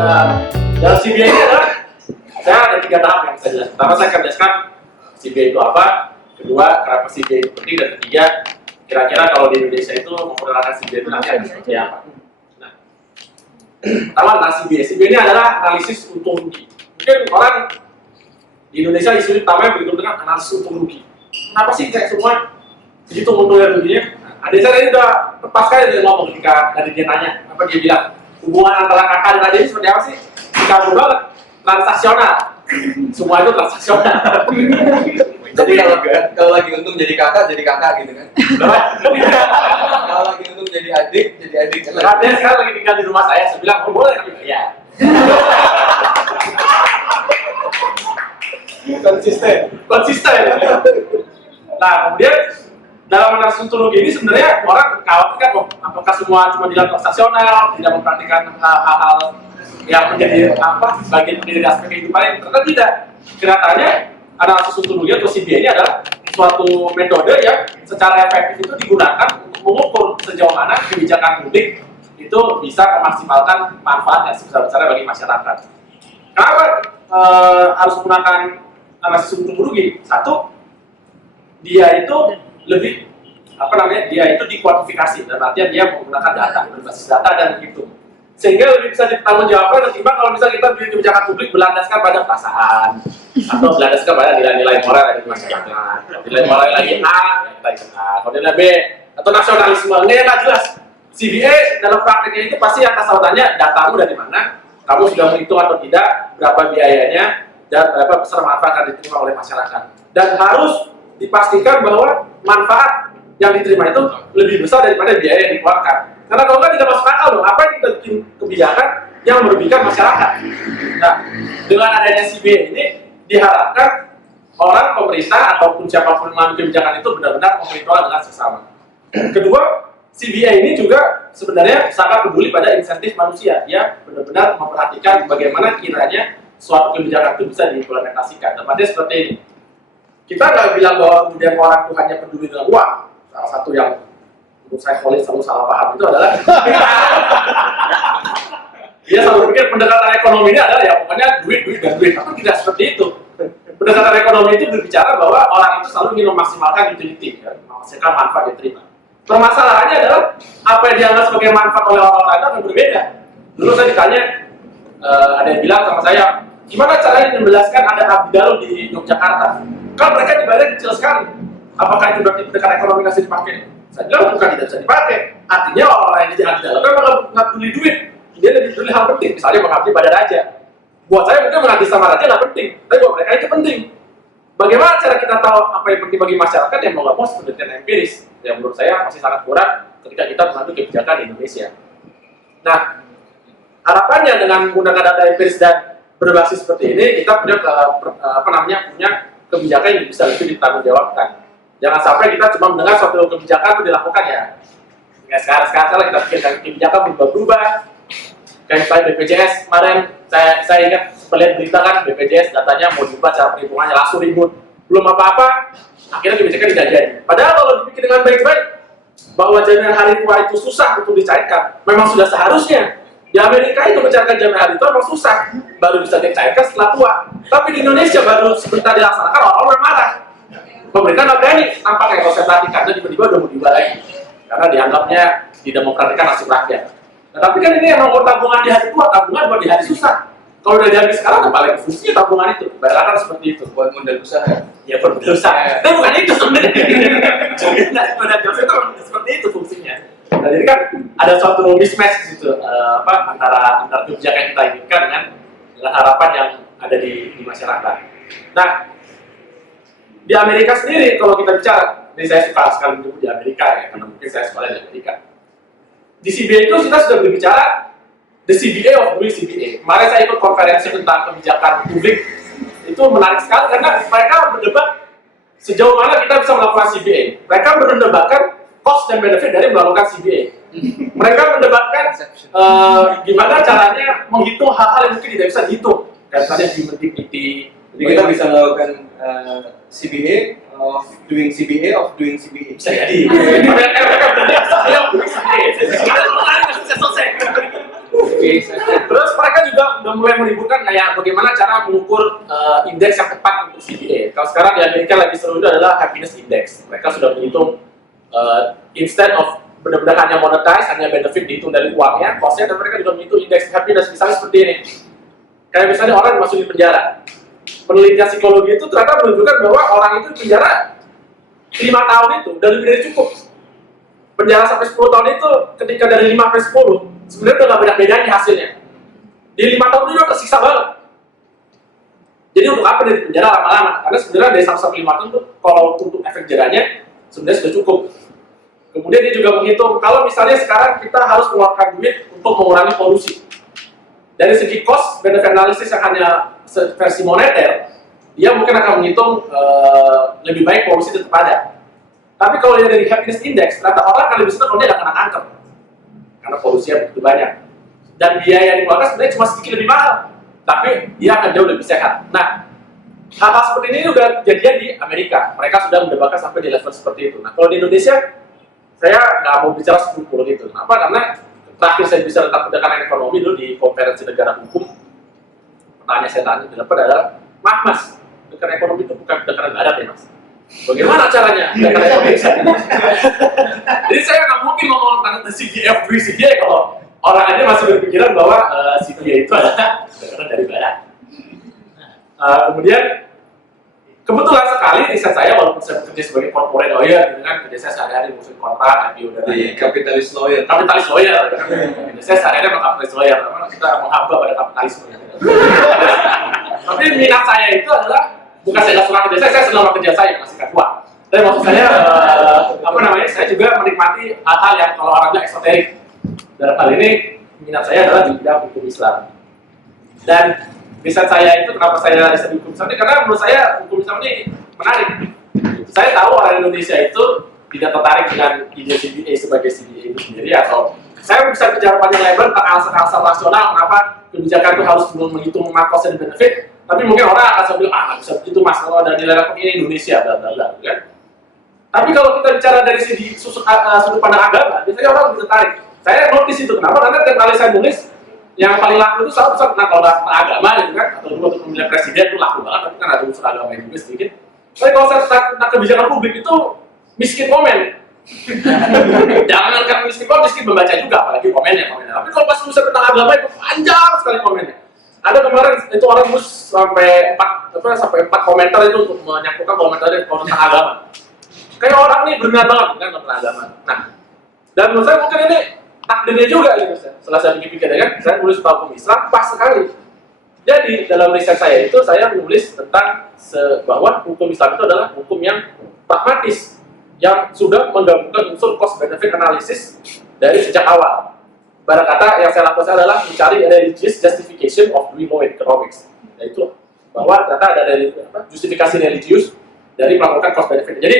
Dalam CBA ini adalah saya ada 3 tahap yang saya jelaskan. Pertama saya akan jelaskan CBA itu apa, kedua kenapa CBA itu penting, dan ketiga kira-kira kalau di Indonesia itu menggunakan CBA itu nanti akan seperti apa. Nah, pertama tentang CBA. CBA ini adalah analisis untung rugi. Mungkin orang di Indonesia isu utamanya begitu dengan analisis untung rugi. Kenapa sih kayak semua begitu untung dan ruginya? Adik saya ini udah tepat sekali dia ngomong ketika tadi dia nanya, apa dia bilang, hubungan antara kakak dan adik ini seperti apa sih? Kamu banget, transaksional. Semua itu transaksional. Jadi kalau lagi untung jadi kakak gitu kan? Kalau lagi untung jadi adik kan? Dia sekarang lagi tinggal di rumah saya bilang, oh boleh kan? Ya. Konsisten. Nah, kemudian dalam analisis ontologi ini sebenarnya orang khawatir kan, apakah semua cuma dilihat transaksional, tidak memperhatikan hal-hal yang menjadi bagian dari aspek kehidupan. Ternyata tidak. Kenyataannya analisis ontologi atau CBA ini adalah suatu metode yang secara efektif itu digunakan untuk mengukur sejauh mana kebijakan publik itu bisa memaksimalkan manfaat yang sebesar-besarnya bagi masyarakat. Kenapa harus menggunakan analisis ontologi? Satu, dia itu lebih dia itu dikuantifikasi, dan artinya dia menggunakan data, berbasis data dan begitu, sehingga lebih bisa ditanggungjawabkan ketimbang kalau misalnya kita bikin kebijakan publik berlandaskan pada perasaan atau berlandaskan pada nilai-nilai moral dari masyarakat. Nilai moral lagi A, ya kita ikut A. Kalau nilai B atau nasionalisme, ini yang nggak jelas. CBA dalam prakteknya itu pasti akan selalu tanya datamu dari mana, kamu sudah menghitung atau tidak, berapa biayanya, dan berapa besar manfaat yang diterima oleh masyarakat. Dan harus dipastikan bahwa manfaat yang diterima itu lebih besar daripada biaya yang dikeluarkan. Karena kalau nggak tidak masuk akal dong, apa yang kita bikin kebijakan yang merugikan masyarakat. Nah, dengan adanya CBA ini diharapkan orang, pemerintah ataupun siapapun mengambil kebijakan itu benar-benar memperhitungkan dengan seksama. Kedua, CBA ini juga sebenarnya sangat peduli pada insentif manusia. Dia benar-benar memperhatikan bagaimana kiranya suatu kebijakan itu bisa diimplementasikan. Tempatnya seperti ini. Kita nggak bilang bahwa kemudian orang itu hanya peduli dengan uang. Salah satu yang menurut saya selalu salah paham itu adalah dia selalu pikir pendekatan ekonomi ini adalah ya pokoknya duit. Tapi tidak seperti itu. Pendekatan ekonomi itu berbicara bahwa orang itu selalu ingin memaksimalkan utility, ya, memaksimalkan manfaat yang diterima. Permasalahannya adalah apa yang dianggap sebagai manfaat oleh orang-orang itu akan berbeda. Dulu saya ditanya, ada yang bilang sama saya, gimana caranya menjelaskan ada abdi dalam di Yogyakarta? Kan mereka dibayar kecil sekali. Apakah itu berarti pendekatan ekonomi nggak bisa dipakai? Saya bilang bukan tidak bisa dipakai. Artinya orang-orang yang jadi abdi dalam memang nggak peduli duit. Dia lebih peduli hal penting. Misalnya mengabdi pada raja. Buat saya mungkin mengabdi sama raja nggak penting, tapi buat mereka itu penting. Bagaimana cara kita tahu apa yang penting bagi masyarakat yang mau nggak mau penelitian empiris? Yang menurut saya masih sangat kurang ketika kita mengambil kebijakan di Indonesia. Nah, harapannya dengan menggunakan data empiris dan berbasis seperti ini, kita punya punya kebijakan yang bisa lebih ditanggungjawabkan. Jangan sampai kita cuma mendengar suatu kebijakan itu dilakukan ya. Sekarang kita pikirkan kebijakan berubah-ubah. Kayak misalnya BPJS kemarin, saya ingat melihat berita kan BPJS datanya mau diubah cara perhitungannya langsung ribut. Belum apa-apa, akhirnya kebijakan tidak jadi. Padahal kalau dipikir dengan baik-baik, bahwa jaminan hari tua itu susah untuk dicairkan, memang sudah seharusnya. Di Amerika itu mencairkan jaminan hari tua memang susah, baru bisa dicairkan setelah tua. Tapi di Indonesia baru sebentar dilaksanakan, orang-orang marah. Pemerintah nggak berani, nampaknya kalau saya perhatikan, tiba-tiba udah mau diubah lagi. Karena dianggapnya tidak memperhatikan nasib rakyat. Nah, tapi kan ini emang buat tabungan di hari tua, tabungan buat di hari susah. Kalau udah diambil sekarang, apalagi fungsinya tabungan itu? Bayangkan seperti itu. Buat modal usaha. Ya, buat modal usaha. Tapi bukan itu sebenarnya. Pada jasa itu seperti itu fungsinya. Nah, jadi kan ada suatu mismatch gitu, antara kebijakan yang kita inginkan dengan harapan yang ada di masyarakat. Nah, di Amerika sendiri kalau kita bicara, ini saya suka sekali menyebut di Amerika ya, karena mungkin saya sekolah di Amerika. Di CBA itu kita sudah berbicara the CBA of doing CBA. Kemarin saya ikut konferensi tentang kebijakan publik, itu menarik sekali karena mereka berdebat sejauh mana kita bisa melakukan CBA. Mereka berdebatkan cost dan benefit dari melakukan CBA. Mereka mendebatkan gimana caranya menghitung hal-hal yang mungkin tidak bisa dihitung. Dan misalnya human dignity. Jadi kita bisa melakukan CBA of doing CBA of doing CBA. Bisa jadi. Mereka berdebat saya of doing CBA. Sekarang selesai. Terus mereka juga udah mulai meributkan kayak bagaimana cara mengukur indeks yang tepat untuk CBA. Kalau sekarang di Amerika lagi seru itu adalah happiness index. Mereka sudah menghitung instead of benar-benar hanya monetize, hanya benefit dihitung dari uangnya, costnya, dan mereka juga menghitung indeks happiness. Misalnya seperti ini. Kayak misalnya orang dimasukin penjara. Penelitian psikologi itu ternyata menunjukkan bahwa orang itu di penjara 5 tahun itu udah lebih dari cukup. Penjara sampai 10 tahun itu ketika dari 5 sampai 10 sebenarnya udah gak banyak bedanya hasilnya. Di 5 tahun itu udah tersiksa banget. Jadi untuk apa dia di penjara lama-lama? Karena sebenarnya dari 1 sampai 5 tahun tuh kalau untuk efek jerahnya sebenarnya sudah cukup. Kemudian dia juga menghitung kalau misalnya sekarang kita harus mengeluarkan duit untuk mengurangi polusi. Dari segi cost benefit analysis yang hanya versi moneter, dia mungkin akan menghitung lebih baik polusi tetap ada. Tapi kalau dia dari happiness index, ternyata orang akan lebih senang kalau dia nggak kena kanker. Karena polusinya begitu banyak. Dan biaya yang dikeluarkan sebenarnya cuma sedikit lebih mahal. Tapi dia akan jauh lebih sehat. Nah, hal-hal seperti ini udah kejadian di Amerika. Mereka sudah mendapatkan sampai di level seperti itu. Nah, kalau di Indonesia, saya nggak mau bicara 10 gitu. Kenapa? Karena terakhir saya bisa letak pendekatan ekonomi dulu di konferensi negara hukum. Pertanyaan saya tanya di depan adalah, Mas, pendekatan ekonomi itu bukan pendekatan barat ya, Mas? Bagaimana caranya? Pendekatan ekonomi. Jadi saya nggak mungkin ngomong tentang CGF, CGA kalau orang aja masih berpikiran bahwa CGA itu adalah pendekatan dari barat. Kemudian kebetulan sekali riset saya walaupun saya bekerja sebagai corporate lawyer gitu kan, kerja saya sehari-hari ngurusin kontrak, IPO dan Di kapitalis lawyer. Kapitalis lawyer, kan? Saya sehari-hari memang kapitalis lawyer, karena kita menghamba pada kapitalisme. Tapi minat saya itu adalah bukan saya suka kerja saya senang kerja saya masih kuat. Tapi maksud saya saya juga menikmati hal-hal yang kalau orang bilang esoterik. Dalam hal ini minat saya adalah di bidang hukum Islam. Dan riset saya itu kenapa saya riset hukum Islam ini? Karena menurut saya hukum Islam ini menarik. Saya tahu orang Indonesia itu tidak tertarik dengan ide CBA sebagai CBA itu sendiri, atau saya bisa bicara panjang lebar tentang alasan-alasan rasional kenapa kebijakan itu harus menghitung cost and benefit. Tapi mungkin orang akan bilang, bisa begitu Mas, kalau ada nilai rekor ini Indonesia, bla kan. Tapi kalau kita bicara dari segi sudut pandang agama, biasanya orang lebih tertarik. Saya notice itu kenapa? Karena tiap kali saya nulis yang paling laku itu selalu tentang kalau tentang agama gitu kan, atau juga untuk pemilihan presiden itu laku banget, tapi kan ada unsur agama yang juga sedikit. Tapi kalau saya tentang kebijakan publik itu miskin komen. Jangan kan miskin membaca juga, apalagi komennya. Tapi kalau pas nulis tentang agama itu panjang sekali komennya. Ada kemarin itu orang nulis sampai 4 komentar itu untuk menyangkutkan komentar tentang agama. Kayak orang nih berminat banget kan tentang agama. Nah, dan menurut saya mungkin ini takdirnya juga gitu. Setelah saya pikir-pikir ya kan, saya nulis tentang hukum Islam pas sekali. Jadi dalam riset saya itu saya menulis tentang bahwa hukum Islam itu adalah hukum yang pragmatis, yang sudah menggabungkan unsur cost benefit analysis dari sejak awal. Barang kata yang saya lakukan adalah mencari religious justification of doing law economics, yaitu bahwa ternyata ada dari justifikasi religius dari melakukan cost benefit. Jadi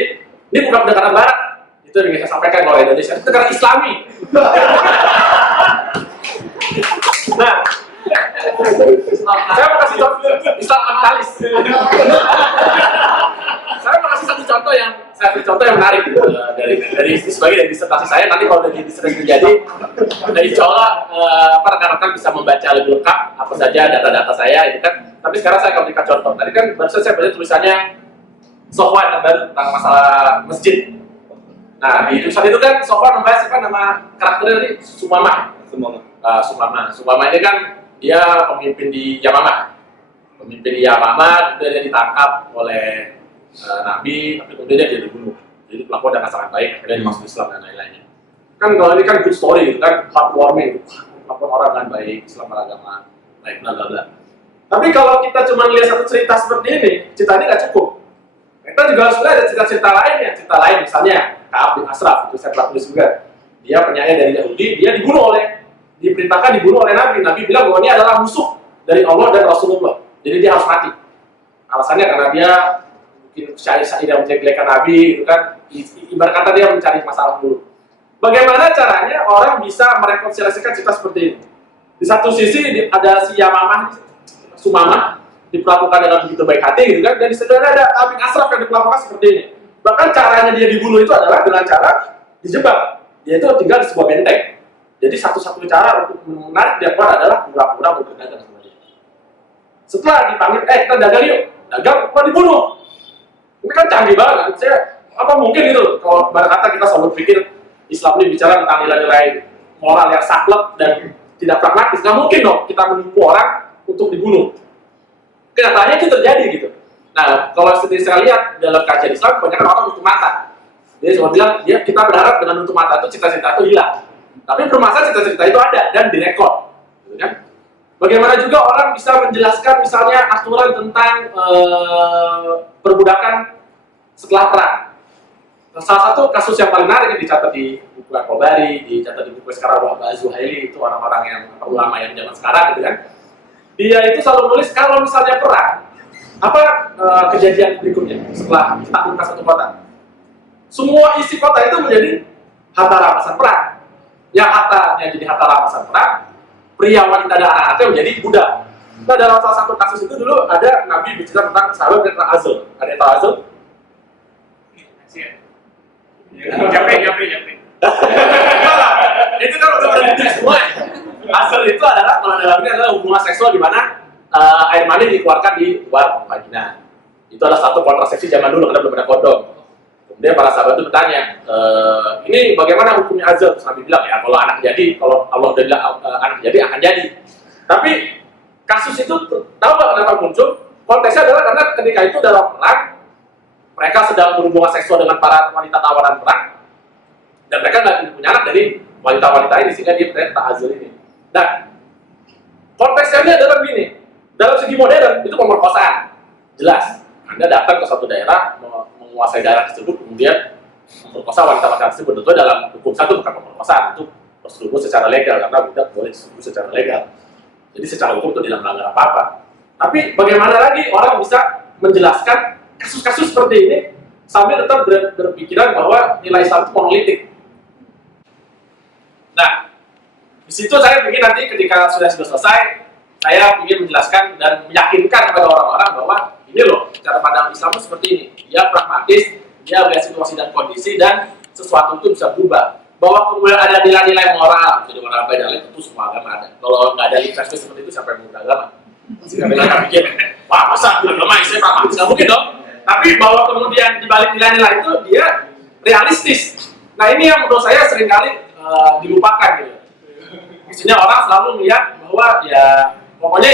ini bukan pendekatan barat, itu yang saya sampaikan kalau Indonesia itu pendekatan Islami. Nah, saya mau kasih contoh Islam kapitalis. Saya mau kasih satu contoh yang menarik dari sebagai dari disertasi saya. Nanti kalau udah terjadi, insya Allah rekan-rekan bisa membaca lebih lengkap apa saja data-data saya, itu kan. Tapi sekarang saya akan berikan contoh. Tadi kan barusan saya baca tulisannya Sofwan yang baru tentang masalah masjid. Nah di tulisan itu kan Sofwan membahas nama karakternya tadi Sumamah. Sumamah ini kan dia pemimpin di Yamamah. Kemudian dia ditangkap oleh Nabi, tapi kemudian dia dibunuh. Jadi pelaku dengan sangat baik, akhirnya dimasuk Islam dan lain-lainnya. Kan kalau ini kan good story gitu kan, heartwarming, melakukan orang dengan baik, Islam beragama, baik, bla. Tapi kalau kita cuma lihat satu cerita seperti ini, cerita ini nggak cukup. Kita juga harus lihat ada cerita-cerita lainnya. Cerita lain misalnya Ka'ab bin Ashraf, itu saya pernah tulis juga. Dia penyair dari Yahudi, dia diperintahkan dibunuh oleh Nabi. Nabi bilang bahwa ini adalah musuh dari Allah dan Rasulullah. Jadi dia harus mati. Alasannya karena dia mungkin syair-syair yang menjelek-jelekan Nabi, itu kan ibarat kata dia mencari masalah dulu. Bagaimana caranya orang bisa merekonsiliasikan cerita seperti ini? Di satu sisi ada si Sumamah diperlakukan dengan begitu baik hati gitu kan, dan di sebelah ada Ka'ab bin Ashraf yang diperlakukan seperti ini. Bahkan caranya dia dibunuh itu adalah dengan cara dijebak. Dia itu tinggal di sebuah benteng. Jadi satu-satunya cara untuk menarik dia keluar adalah pura-pura berdagang sama dia. Setelah dipanggil, kita dagang yuk, dagang, apa dibunuh? Ini kan canggih banget. Apa mungkin gitu? Kalau pada kata kita selalu pikir Islam ini bicara tentang nilai-nilai moral yang saklek dan tidak pragmatis, nggak mungkin dong kita menipu orang untuk dibunuh. Kenyataannya itu terjadi gitu. Nah, kalau seperti saya lihat dalam kajian Islam, kebanyakan orang nutup mata. Dia cuma bilang, kita berharap dengan nutup mata itu cita-cita itu hilang. Tapi permasalahan cita-cita itu ada dan direkod, gitu kan? Bagaimana juga orang bisa menjelaskan misalnya aturan tentang perbudakan setelah perang. Salah satu kasus yang paling menarik yang dicatat di buku Al-Bari, dicatat di buku sekarang Wahbah Az-Zuhaili, itu orang-orang yang ulama yang zaman sekarang gitu kan. Dia itu selalu nulis kalau misalnya perang, apa kejadian berikutnya setelah taklukkan satu kota. Semua isi kota itu menjadi harta rampasan perang. Yang hartanya jadi harta rampasan perang, pria, wanita, dan anak-anaknya menjadi budak. Nah, dalam salah satu kasus itu dulu ada Nabi bicara tentang sahabat yang Azul. Ada yang tahu Azul? Japri. Itu kan udah berhenti semua. Azul itu adalah, kalau dalam ini adalah hubungan seksual di mana air mani dikeluarkan di luar vagina. Itu adalah satu kontrasepsi zaman dulu karena belum ada kondom. Kemudian para sahabat itu bertanya, ini bagaimana hukumnya azal? Terus Nabi bilang, ya kalau anak jadi, kalau Allah udah bilang anak jadi, akan jadi. Tapi kasus itu, tahu nggak kenapa muncul? Konteksnya adalah karena ketika itu dalam perang, mereka sedang berhubungan seksual dengan para wanita tawanan perang, dan mereka nggak punya anak dari wanita-wanita ini, sehingga dia bertanya tentang azal ini. Nah, konteksnya ini adalah begini, dalam segi modern, itu pemerkosaan. Jelas, Anda datang ke suatu daerah, menguasai daerah tersebut, kemudian memperkosa wanita-wanita tersebut. Tentu dalam hukum satu bukan pemerkosaan, itu persetubuhan secara legal, karena tidak boleh disetubuh secara legal. Jadi secara hukum itu tidak melanggar apa-apa. Tapi bagaimana lagi orang bisa menjelaskan kasus-kasus seperti ini sambil tetap berpikiran bahwa nilai Islam itu monolitik. Nah, di situ saya ingin nanti ketika sudah selesai, saya ingin menjelaskan dan meyakinkan kepada orang-orang bahwa ini loh, cara pandang Islam itu seperti ini. Dia pragmatis, dia melihat situasi dan kondisi, dan sesuatu itu bisa berubah. Bahwa kemudian ada nilai-nilai moral, jadi moral baik dan lain, tentu semua agama ada. Kalau nggak ada investasi seperti itu, siapa yang mau beragama? Jika mereka pikir, wah masa beragama saya pragmatis, nggak mungkin dong. Tapi bahwa kemudian dibalik nilai-nilai itu, dia realistis. Nah ini yang menurut saya seringkali dilupakan gitu. Maksudnya orang selalu melihat bahwa ya pokoknya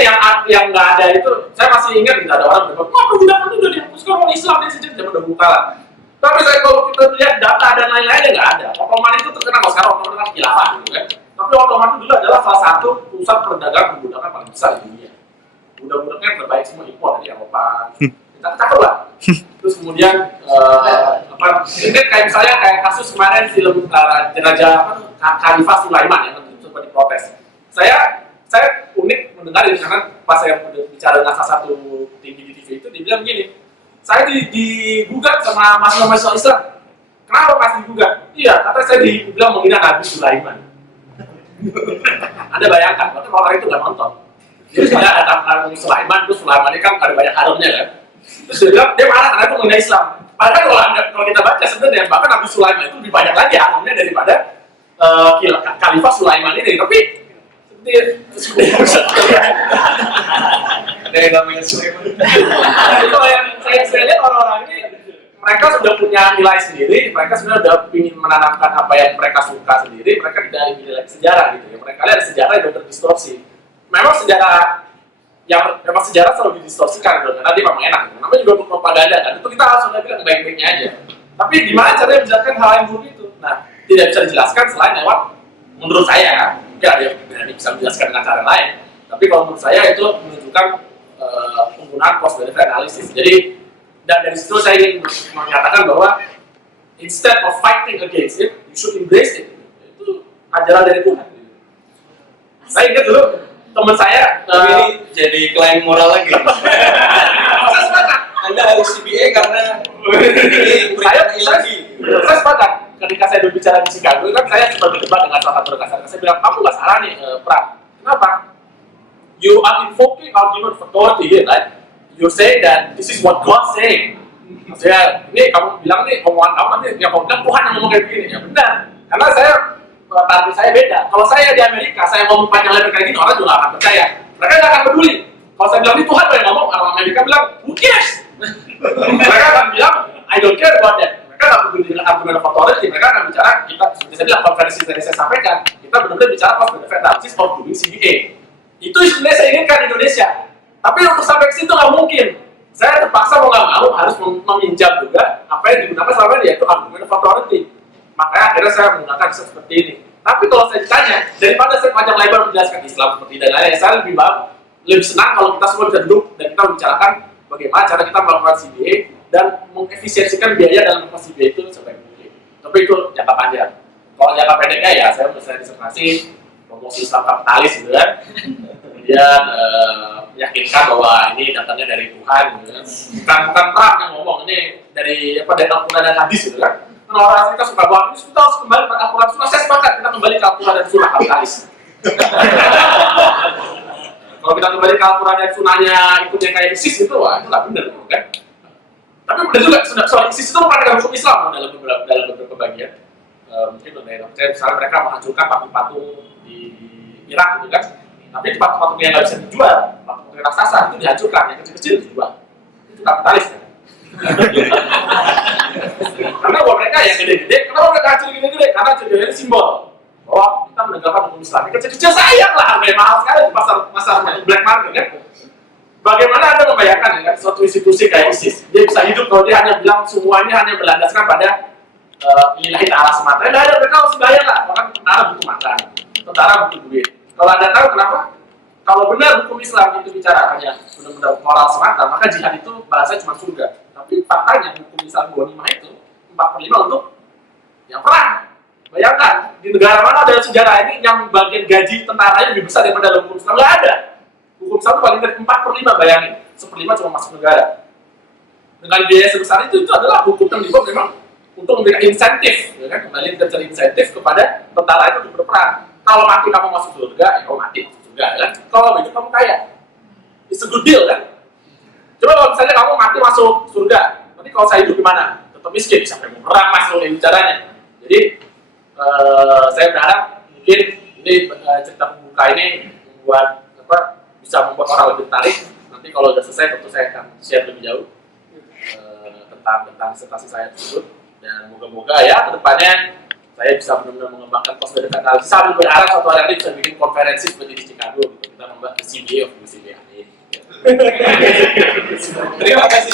yang nggak ada itu, saya masih ingat gitu ada orang berkata, wah perbudakan itu udah dihapuskan orang Islam dari sejak zaman dahulu kala. Tapi kalau kita lihat data dan lain-lainnya nggak ada. Ottoman itu terkenal, kalau sekarang Ottoman kan khilafah gitu kan. Tapi Ottoman itu dulu adalah salah satu pusat perdagangan perbudakan paling besar di dunia. Budak-budaknya terbaik semua impor dari Eropa. Kita cakep lah. Terus kemudian ini kayak misalnya kayak kasus kemarin film Raja Khalifah Sulaiman yang sempat diprotes. Saya unik mendengar ini karena pas saya bicara dengan salah satu tinggi di TV itu, dia bilang begini, saya digugat sama mahasiswa Islam. Kenapa pasti digugat? Iya, kata saya dibilang menghina Nabi Sulaiman. Anda bayangkan, bahkan orang itu nggak nonton. Jadi ada Nabi Sulaiman, terus Sulaiman ini kan ada banyak harumnya kan. Terus dia bilang, dia marah karena itu menghina Islam. Padahal kalau kita baca sebenarnya, bahkan Nabi Sulaiman itu lebih banyak lagi harumnya daripada Khalifah Sulaiman ini. Tapi ada yang namanya Sulaiman. Itu yang saya lihat orang-orang ini, mereka sudah punya nilai sendiri, mereka sebenarnya sudah ingin menanamkan apa yang mereka suka sendiri, mereka tidak nilai sejarah gitu ya. Mereka lihat sejarah yang terdistorsi. Memang sejarah selalu didistorsikan gitu, karena dia memang enak. Namanya juga untuk propaganda kan. Itu kita langsung bilang baik-baiknya aja. Tapi gimana caranya menjelaskan hal yang buruk itu? Nah, tidak bisa dijelaskan selain lewat, menurut saya, mungkin ada yang berani bisa menjelaskan dengan cara lain. Tapi kalau menurut saya itu menunjukkan penggunaan cost benefit analysis. Jadi dan dari situ saya ingin menyatakan bahwa instead of fighting against it, you should embrace it. Itu ajaran dari Tuhan. Saya ingat dulu teman saya ini jadi klaim moral lagi. saya sepakat. Anda harus CBA karena ini saya sepakat. Ketika saya berbicara di Chicago, kan saya sempat berdebat dengan salah satu rekan saya. Saya bilang, kamu nggak salah nih, Pram. Kenapa? You are invoking argument for authority here, right? You say that this is what God say. Maksudnya, ini kamu bilang nih, omongan kamu nanti, yang kamu bilang Tuhan yang ngomong kayak begini. Ya benar. Karena saya target saya beda. Kalau saya di Amerika, saya ngomong panjang lebar kayak gini, orang juga akan percaya. Mereka nggak akan peduli. Kalau saya bilang ini Tuhan yang ngomong, orang Amerika bilang, who cares? Mereka akan bilang, I don't care about that. Mereka nggak peduli dengan argumen of authority. Mereka akan bicara, kita seperti saya bilang, konferensi tadi saya sampaikan, kita benar-benar bicara cost benefit analysis of doing CBA. Itu sebenarnya saya inginkan di Indonesia. Tapi untuk sampai ke situ nggak mungkin. Saya terpaksa mau nggak mau harus meminjam juga apa yang digunakan selama ini, yaitu argumen of authority. Makanya akhirnya saya menggunakan seperti ini. Tapi kalau saya ditanya, daripada saya panjang lebar menjelaskan Islam seperti dan lain-lain, saya lebih senang kalau kita semua bisa duduk dan kita membicarakan bagaimana cara kita melakukan CBA dan mengefisiensikan biaya dalam melakukan CBA itu sebaik mungkin. Tapi itu jangka panjang. Kalau jangka pendeknya ya saya misalnya disertasi promosi Islam kapitalis gitu kan. Kemudian meyakinkan bahwa ini datangnya dari Tuhan gitu kan. Bukan perang yang ngomong, ini dari Al-Quran dan hadis gitu kan. Kalau orang kita suka banget, kita harus kembali ke Al-Quran Sunnah. Saya sepakat kita kembali ke Al-Quran dan Sunnah kapitalis. Kalau kita kembali ke Al-Quran dan Sunnahnya ikutnya kayak ISIS itu, wah itu nggak benar kan. Tapi benar juga, soal ISIS itu mempraktikkan hukum Islam dalam beberapa bagian. Mungkin misalnya mereka menghancurkan patung-patung di Irak gitu kan. Tapi patung-patung yang nggak bisa dijual, patung raksasa itu dihancurkan, yang kecil-kecil dijual. Itu kapitalis kan. Karena buat mereka yang gede-gede, kenapa mereka hancur gede-gede? Karena gede-gede simbol bahwa kita menegakkan hukum Islam. Yang kecil-kecil sayang lah, harganya mahal sekali di pasar black market kan. Bagaimana Anda membayangkan ya, suatu institusi kayak ISIS, dia bisa hidup kalau dia hanya bilang semuanya hanya berlandaskan pada ilahi ta'ala semata. Nah, mereka harus bayar lah, orang tentara butuh makan, tentara butuh duit. Kalau Anda tahu kenapa? Kalau benar hukum Islam itu bicara hanya benar-benar moral semata, maka jihad itu bahasanya cuma surga. Tapi faktanya hukum Islam 25 itu 4/5 untuk yang perang. Bayangkan, di negara mana dalam sejarah ini yang bagian gaji tentaranya lebih besar daripada dalam hukum Islam? Nggak ada. Hukum Islam itu paling dari 4/5, bayangin. 1/5 cuma masuk negara. Dengan biaya sebesar itu adalah hukum yang dibuat memang untuk memberikan insentif, ya kan? Kembali terjadi insentif kepada tentara itu untuk berperang. Kalau mati kamu masuk surga, ya kamu mati masuk surga, kan? Kalau hidup kamu kaya, it's a good deal, kan? Coba kalau misalnya kamu mati masuk surga, nanti kalau saya hidup gimana? Tetap miskin, sampai mau perang mas kalau bicaranya. Jadi saya berharap mungkin ini cerita pembuka ini membuat bisa membuat orang lebih tertarik. Nanti kalau sudah selesai tentu saya akan share lebih jauh tentang disertasi saya tersebut. Dan moga-moga ya kedepannya saya bisa benar-benar mengembangkan cost benefit analysis. Sambil berharap suatu hari nanti bisa bikin konferensi seperti di Chicago gitu. Kita membahas CBA of CBA. Terima kasih.